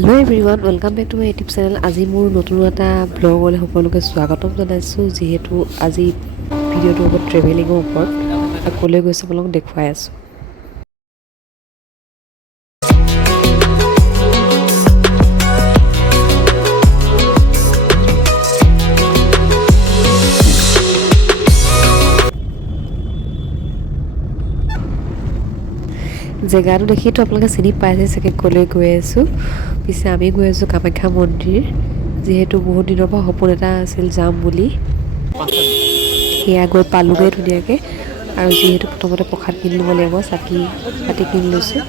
Hello' everyone, welcome back to my YouTube channel. আজি মোৰ নতুন এটা ব্লগলৈ সকলোকে স্বাগতম জনাইছোঁ। যিহেতু আজি ভিডিঅ'টো হ'ব ট্ৰেভেলিঙৰ ওপৰত, ক'লৈ গৈছোঁ আপোনালোকক দেখুৱাই আছোঁ। জেগাটো দেখিতো আপোনালোকে চিনি পাইছে চাগে ক'লৈ গৈ আছোঁ। পিছে আমি গৈ আছোঁ কামাখ্যা মন্দিৰ। যিহেতু বহুত দিনৰ পৰা সপোন এটা আছিল যাম বুলি, সেয়া গৈ পালোগৈ ধুনীয়াকৈ। আৰু যিহেতু প্ৰথমতে প্ৰসাদ কিনি ল'ব লাগিব, চাকি পাতি কিনি লৈছোঁ।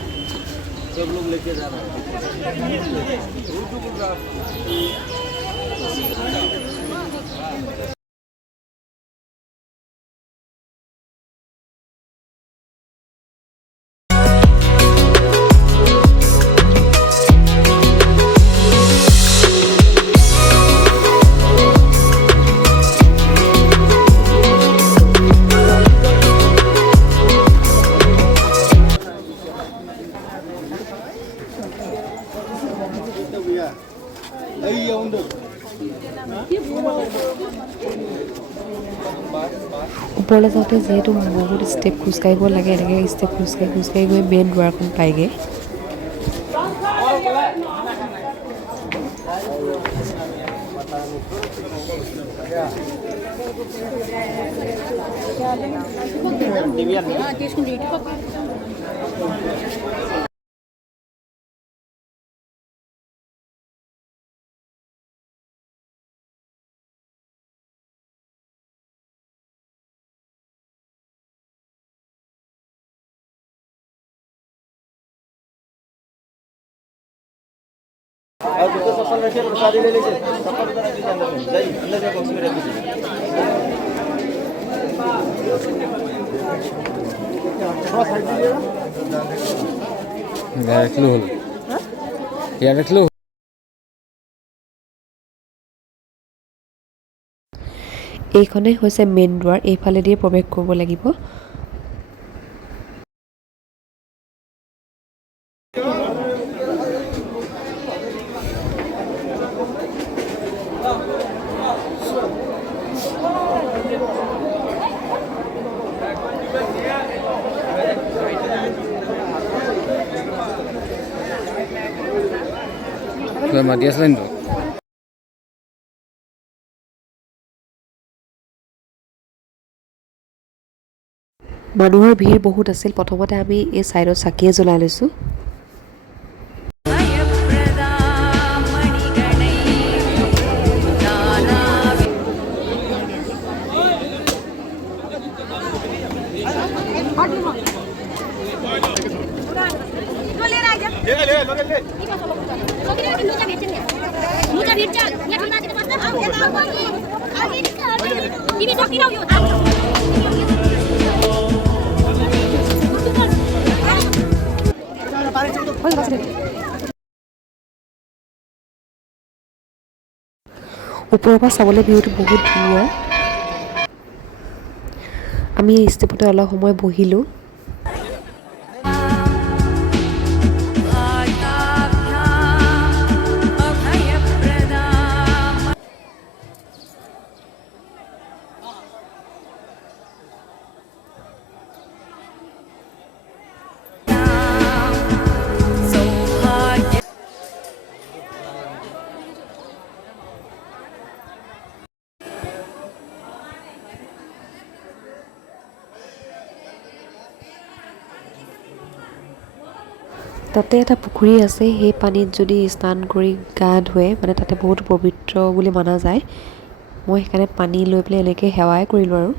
ওপৰলৈ যাওঁতে যিহেতু বহুত ষ্টেপ খোজকাঢ়িব লাগে, এনেকৈ ষ্টেপ খোজকাঢ়ি গৈ মেইন দুৱাৰখন পায়গৈ। এইখনেই হৈছে মেইন দুৱাৰ, এইফালেদিয়ে প্ৰৱেশ কৰিব লাগিব। মাতি আছিলে নি? মানুহৰ ভিৰ বহুত আছিল। প্ৰথমতে আমি এই ছাইডত চাকিয়ে জ্বলাই লৈছোঁ। ওপৰৰ পৰা চাবলৈ ভিউটো বহুত ধুনীয়া। আমি এই ষ্টেপতে অলপ সময় বহিলোঁ। তাতে এটা পুখুৰী আছে, সেই পানীত যদি স্নান কৰি গা ধুৱে মানে তাতে বহুত পবিত্ৰ বুলি মনা যায়। মই সেইকাৰণে পানী লৈ পেলাই এনেকৈ সেৱাই কৰিলোঁ আৰু।